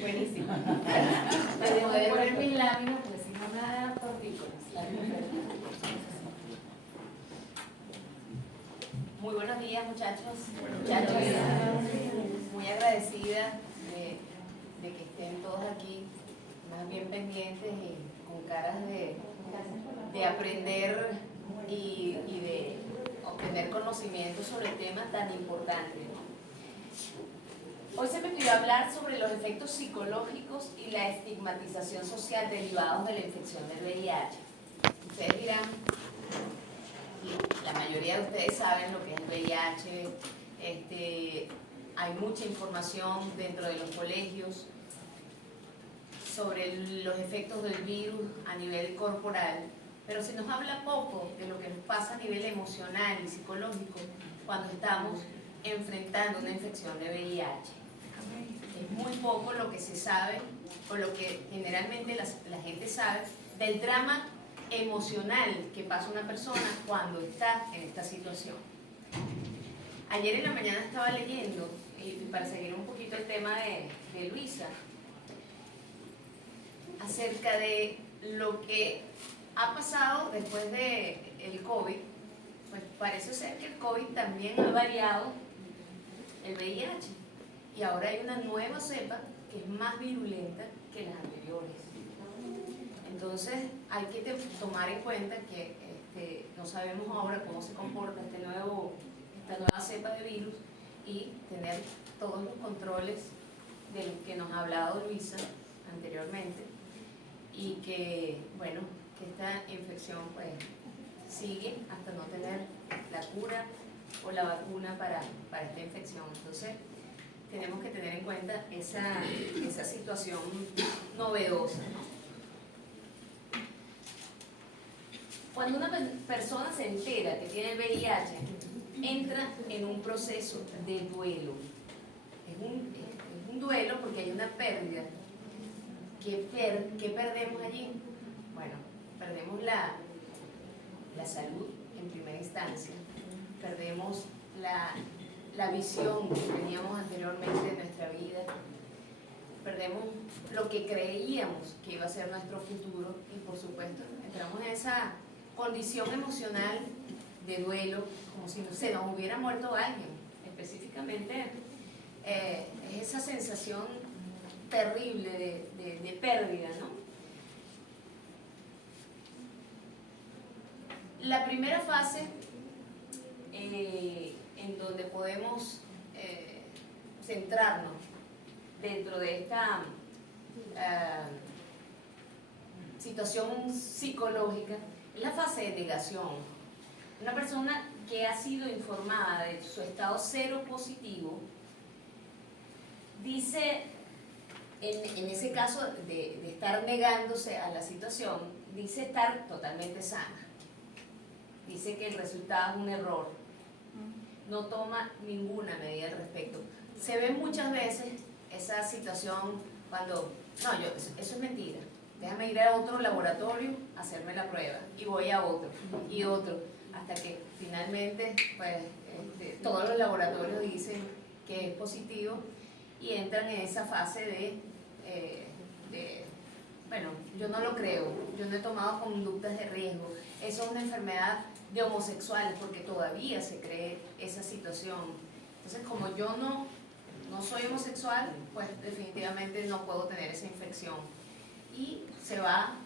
Buenísimo. Me debo de poner mis láminas porque si no me da tortícolis. Muy buenos días, muchachos. Muy agradecida de que estén todos aquí, más bien pendientes y con caras de aprender y de obtener conocimiento sobre el tema tan importante, ¿no? Hoy se me pidió hablar sobre los efectos psicológicos y la estigmatización social derivados de la infección del VIH. Ustedes dirán, y la mayoría de ustedes saben lo que es el VIH, hay mucha información dentro de los colegios sobre los efectos del virus a nivel corporal, pero se nos habla poco de lo que nos pasa a nivel emocional y psicológico cuando estamos enfrentando una infección de VIH. Es muy poco lo que se sabe o lo que generalmente la gente sabe del drama emocional que pasa una persona cuando está en esta situación. Ayer en la mañana estaba leyendo, y para seguir un poquito el tema de Luisa, acerca de lo que ha pasado después del COVID. Pues parece ser que el COVID también ha variado el VIH y ahora hay una nueva cepa que es más virulenta que las anteriores. Entonces hay que tomar en cuenta que no sabemos ahora cómo se comporta esta nueva cepa de virus y tener todos los controles del que nos ha hablado Luisa anteriormente, y que, bueno, que esta infección pues sigue hasta no tener la cura o la vacuna para esta infección. Entonces tenemos que tener en cuenta esa situación novedosa, ¿no? Cuando una persona se entera que tiene el VIH, entra en un proceso de duelo. Es un duelo porque hay una pérdida. ¿Qué perdemos allí? Bueno, perdemos la salud en primera instancia, perdemos la visión que teníamos anteriormente de nuestra vida, perdemos lo que creíamos que iba a ser nuestro futuro y por supuesto entramos en esa condición emocional de duelo, como si se nos hubiera muerto alguien. Específicamente es esa sensación terrible de pérdida, ¿no? La primera fase en donde podemos centrarnos dentro de esta situación psicológica es la fase de negación. Una persona que ha sido informada de su estado cero positivo dice, en ese caso de estar negándose a la situación, dice estar totalmente sana. Dice que el resultado es un error. No toma ninguna medida al respecto. Se ve muchas veces esa situación cuando, no, eso es mentira. Déjame ir a otro laboratorio a hacerme la prueba. Y voy a otro, y otro, hasta que finalmente pues, todos los laboratorios dicen que es positivo y entran en esa fase bueno, yo no lo creo, yo no he tomado conductas de riesgo. Eso es una enfermedad de homosexuales porque todavía se cree esa situación. Entonces, como yo no soy homosexual, pues definitivamente no puedo tener esa infección. Y se va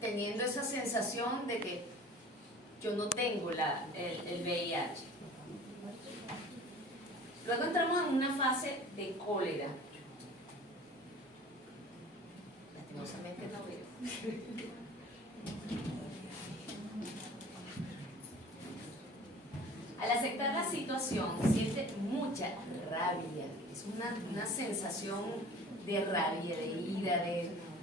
teniendo esa sensación de que yo no tengo el VIH. Luego entramos en una fase de cólera. Lastimosamente no veo. Al aceptar la situación, siente mucha rabia. Es una sensación de rabia, de ira,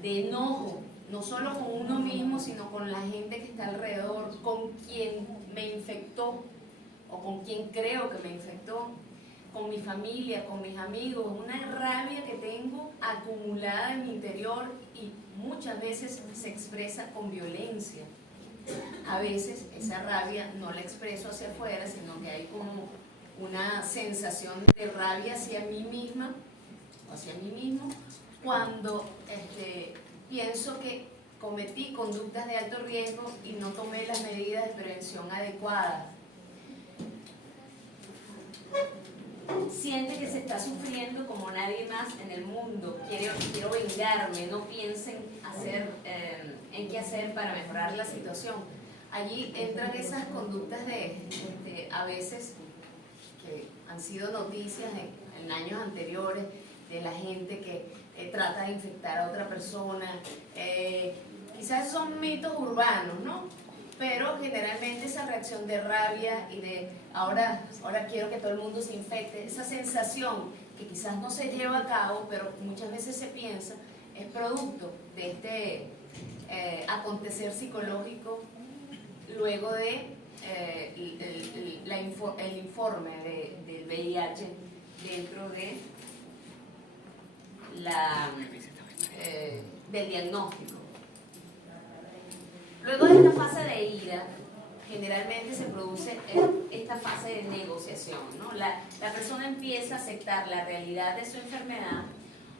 de enojo, no solo con uno mismo, sino con la gente que está alrededor, con quien me infectó o con quien creo que me infectó, con mi familia, con mis amigos. Una rabia que tengo acumulada en mi interior y muchas veces se expresa con violencia. A veces esa rabia no la expreso hacia afuera, sino que hay como una sensación de rabia hacia mí misma hacia mí mismo cuando pienso que cometí conductas de alto riesgo y no tomé las medidas de prevención adecuadas. Siente que se está sufriendo como nadie más en el mundo. Quiero vengarme, no piensen en qué hacer para mejorar la situación. Allí entran esas conductas a veces que han sido noticias en años anteriores, de la gente que trata de infectar a otra persona. Quizás son mitos urbanos, ¿no? Pero generalmente esa reacción de rabia y de ahora quiero que todo el mundo se infecte, esa sensación que quizás no se lleva a cabo, pero muchas veces se piensa, es producto de este acontecer psicológico luego de el informe del VIH dentro de del diagnóstico. Luego de esta fase de ira, generalmente se produce esta fase de negociación, ¿no? La persona empieza a aceptar la realidad de su enfermedad,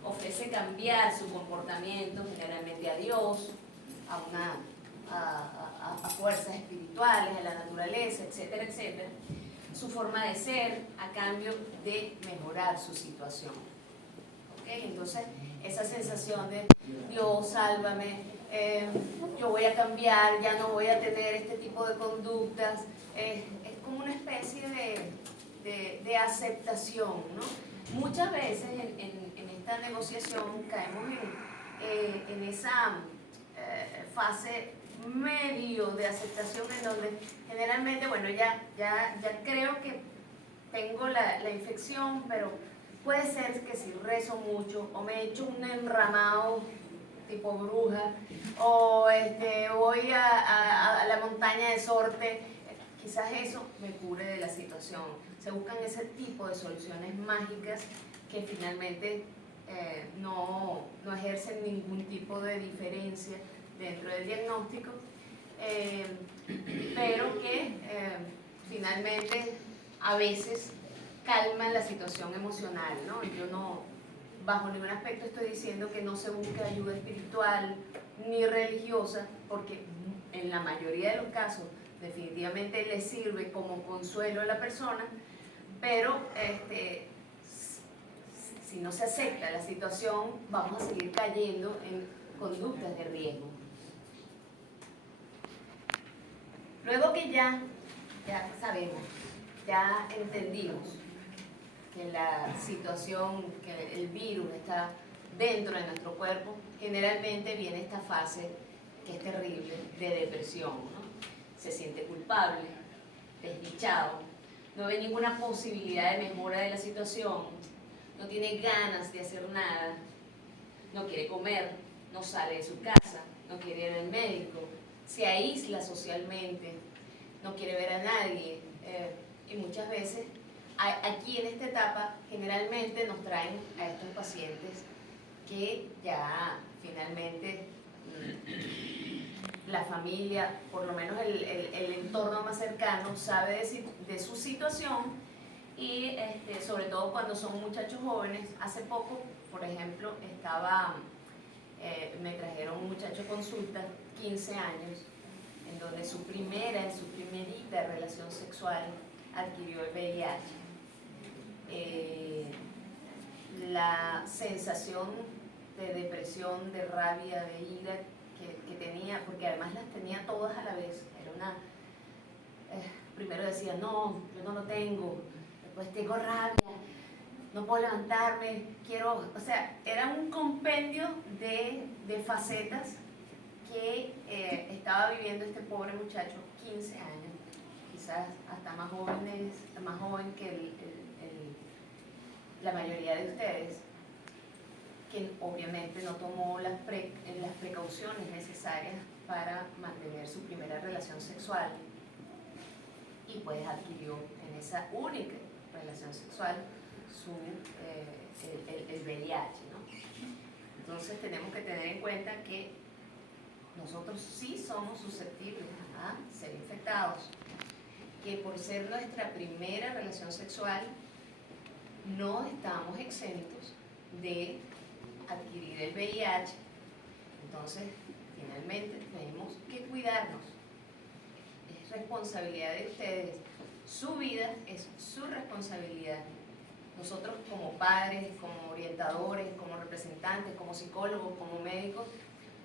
ofrece cambiar su comportamiento, generalmente a Dios, a fuerzas espirituales, a la naturaleza, etcétera, etcétera, su forma de ser a cambio de mejorar su situación. ¿Okay? Entonces, esa sensación de Dios, sálvame, yo voy a cambiar, ya no voy a tener este tipo de conductas, es como una especie de aceptación, ¿no? Muchas veces en esta negociación caemos en esa fase medio de aceptación en donde generalmente, bueno, ya creo que tengo la infección, pero puede ser que si rezo mucho o me echo un enramado tipo bruja o voy a la montaña de Sorte, quizás eso me cure de la situación. Se buscan ese tipo de soluciones mágicas que finalmente no ejercen ningún tipo de diferencia dentro del diagnóstico, pero que finalmente a veces calman la situación emocional, ¿no? Yo no, bajo ningún aspecto estoy diciendo que no se busque ayuda espiritual ni religiosa, porque en la mayoría de los casos definitivamente le sirve como consuelo a la persona, pero si no se acepta la situación, vamos a seguir cayendo en conductas de riesgo. Luego que ya sabemos, ya entendimos que la situación, que el virus está dentro de nuestro cuerpo, generalmente viene esta fase que es terrible de depresión, ¿no? Se siente culpable, desdichado, no ve ninguna posibilidad de mejora de la situación, no tiene ganas de hacer nada, no quiere comer, no sale de su casa, no quiere ir al médico, se aísla socialmente, no quiere ver a nadie, y muchas veces aquí en esta etapa generalmente nos traen a estos pacientes que ya finalmente la familia, por lo menos el entorno más cercano, sabe de su situación y sobre todo cuando son muchachos jóvenes. Hace poco, por ejemplo, me trajeron un muchacho a consulta, 15 años, en donde en su primerita relación sexual adquirió el VIH. La sensación de depresión, de rabia, de ira que tenía, porque además las tenía todas a la vez, primero decía, no, yo no lo tengo, después tengo rabia, no puedo levantarme, o sea, era un compendio de facetas que estaba viviendo este pobre muchacho, 15 años, quizás hasta más joven que la mayoría de ustedes, que obviamente no tomó las precauciones necesarias para mantener su primera relación sexual y pues adquirió en esa única relación sexual el VIH, ¿no? Entonces tenemos que tener en cuenta que nosotros sí somos susceptibles a ser infectados, que por ser nuestra primera relación sexual no estamos exentos de adquirir el VIH. Entonces, finalmente tenemos que cuidarnos. Es responsabilidad de ustedes. Su vida es su responsabilidad. Nosotros como padres, como orientadores, como representantes, como psicólogos, como médicos,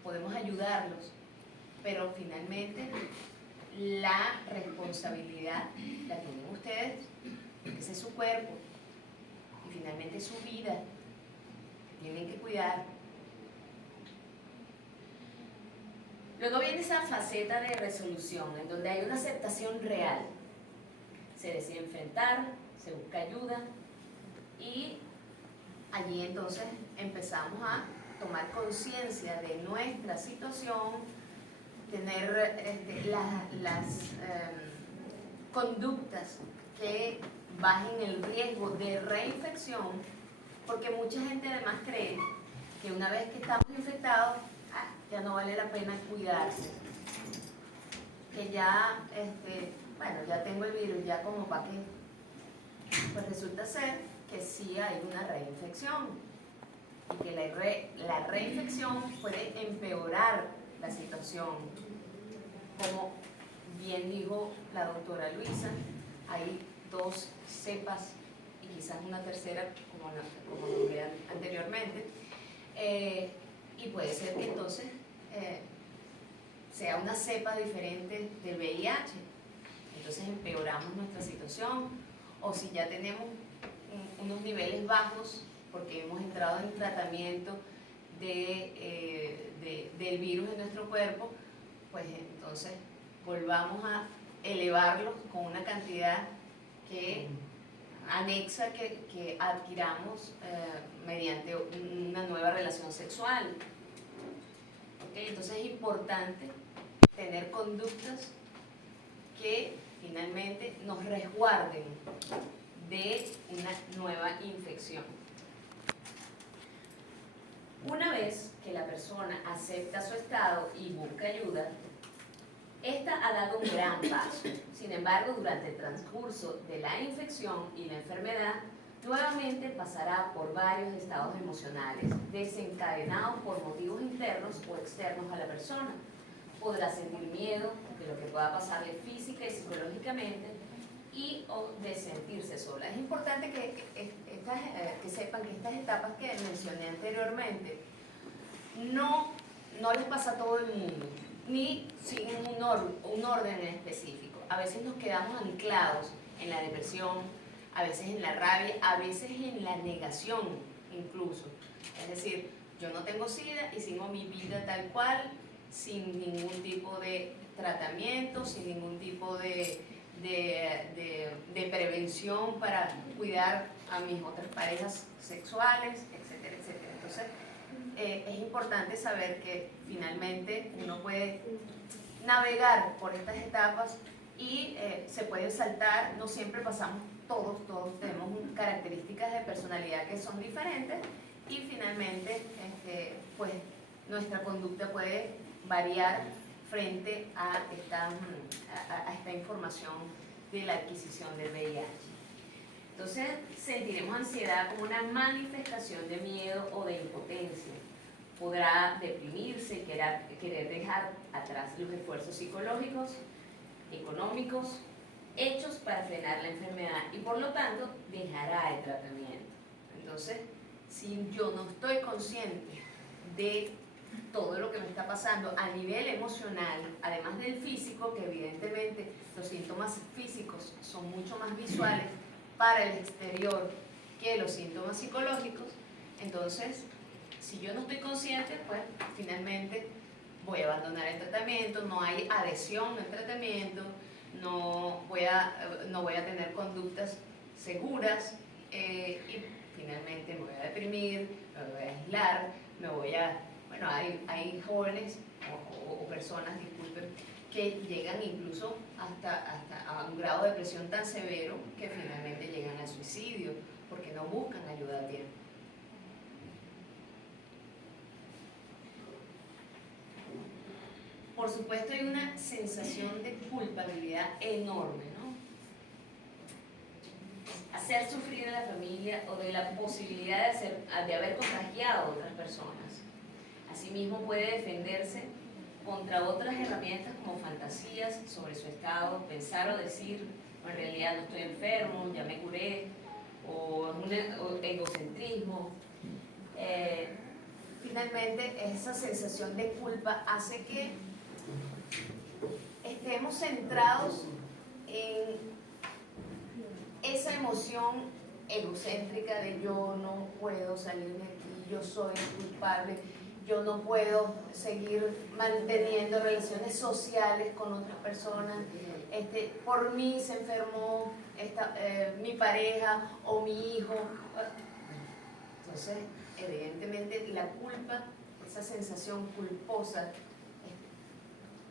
podemos ayudarlos, pero finalmente la responsabilidad la tienen ustedes, porque ese es su cuerpo y finalmente su vida. Tienen que cuidar. Luego viene esa faceta de resolución, en donde hay una aceptación real. Se decide enfrentar, se busca ayuda y allí entonces empezamos a tomar conciencia de nuestra situación, tener las conductas que bajen el riesgo de reinfección, porque mucha gente además cree que una vez que estamos infectados, ya no vale la pena cuidarse, que ya, bueno, ya tengo el virus, ya como para qué. Pues resulta ser que sí hay una reinfección y que la reinfección puede empeorar la situación. Como bien dijo la doctora Luisa, hay 2 cepas y quizás una tercera, como nombré anteriormente, y puede ser que entonces sea una cepa diferente del VIH. Entonces empeoramos nuestra situación, o si ya tenemos unos niveles bajos porque hemos entrado en tratamiento del virus en nuestro cuerpo, pues entonces volvamos a elevarlos con una cantidad que anexa que adquiramos mediante una nueva relación sexual. ¿Okay? Entonces es importante tener conductas que finalmente nos resguarden de una nueva infección. Una vez que la persona acepta su estado y busca ayuda, esta ha dado un gran paso. Sin embargo, durante el transcurso de la infección y la enfermedad, nuevamente pasará por varios estados emocionales, desencadenados por motivos internos o externos a la persona. Podrá sentir miedo de lo que pueda pasarle física y psicológicamente o de sentirse sola. Es importante que sepan que estas etapas que mencioné anteriormente no les pasa a todo el mundo, ni siguen un orden específico. A veces nos quedamos anclados en la depresión, a veces en la rabia, a veces en la negación incluso. Es decir, yo no tengo SIDA y sigo mi vida tal cual, sin ningún tipo de tratamiento, sin ningún tipo de prevención para cuidar a mis otras parejas sexuales, etcétera, etcétera. Entonces, es importante saber que finalmente uno puede navegar por estas etapas y se puede saltar. No siempre pasamos, todos tenemos características de personalidad que son diferentes y finalmente pues nuestra conducta puede variar frente a esta información de la adquisición del VIH. Entonces sentiremos ansiedad como una manifestación de miedo o de impotencia. Podrá deprimirse, querer dejar atrás los esfuerzos psicológicos, económicos, hechos para frenar la enfermedad y por lo tanto dejará el tratamiento. Entonces, si yo no estoy consciente de todo lo que me está pasando a nivel emocional, además del físico, que evidentemente los síntomas físicos son mucho más visuales para el exterior que los síntomas psicológicos, entonces si yo no estoy consciente, pues finalmente voy a abandonar el tratamiento, no hay adhesión al tratamiento, no voy a tener conductas seguras y finalmente me voy a deprimir, me voy a aislar, bueno, hay jóvenes o personas, disculpen, que llegan incluso hasta a un grado de depresión tan severo que finalmente llegan al suicidio porque no buscan ayuda a tiempo. Por supuesto hay una sensación de culpabilidad enorme, ¿no? hacer sufrir a la familia o de la posibilidad de haber contagiado a otras personas. Asimismo puede defenderse contra otras herramientas como fantasías sobre su estado, pensar o decir, en realidad no estoy enfermo, ya me curé, o egocentrismo. Finalmente, esa sensación de culpa hace que estemos centrados en esa emoción egocéntrica de yo no puedo salir de aquí, yo soy el culpable, yo no puedo seguir manteniendo relaciones sociales con otras personas, por mí se enfermó mi pareja o mi hijo. Entonces, evidentemente la culpa, esa sensación culposa,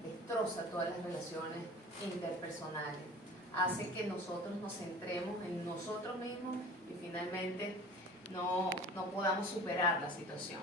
destroza todas las relaciones interpersonales, hace que nosotros nos centremos en nosotros mismos y finalmente no podamos superar la situación.